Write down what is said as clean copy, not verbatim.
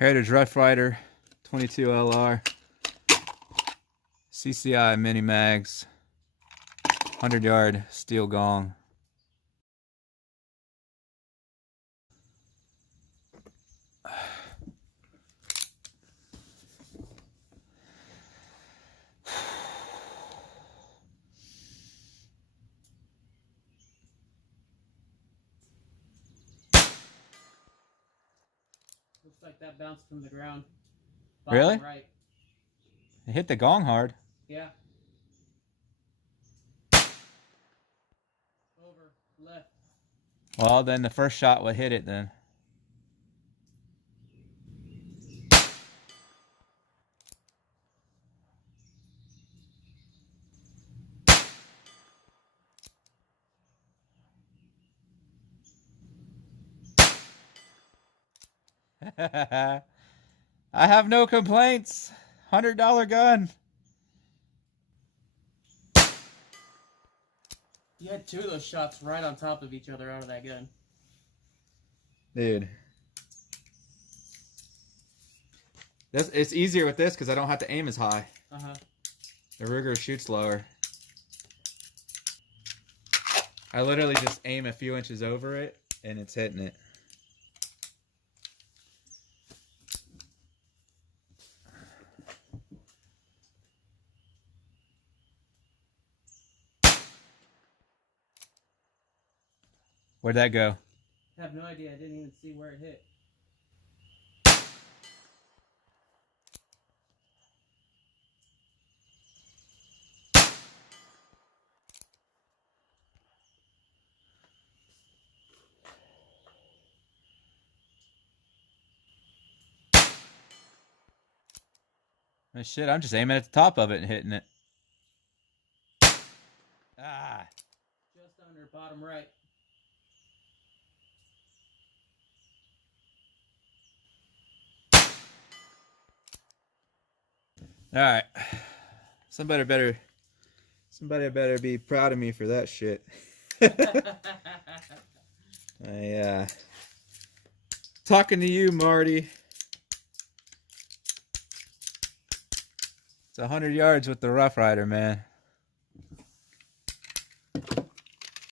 Heritage Rough Rider 22 LR CCI mini mags 100-yard steel gong. Looks like that bounced from the ground. Really? Right. It hit the gong hard. Yeah. Over. Left. Well, then the first shot would hit it then. I have no complaints. $100 gun. You had two of those shots right on top of each other out of that gun. Dude. It's easier with this because I don't have to aim as high. Uh-huh. The Ruger shoots lower. I literally just aim a few inches over it and it's hitting it. Where'd that go? I have no idea. I didn't even see where it hit. Oh, shit, I'm just aiming at the top of it and hitting it. Ah. Just under bottom right. All right. Somebody better be proud of me for that shit. Talking to you, Marty. It's 100 yards with the Rough Rider, man.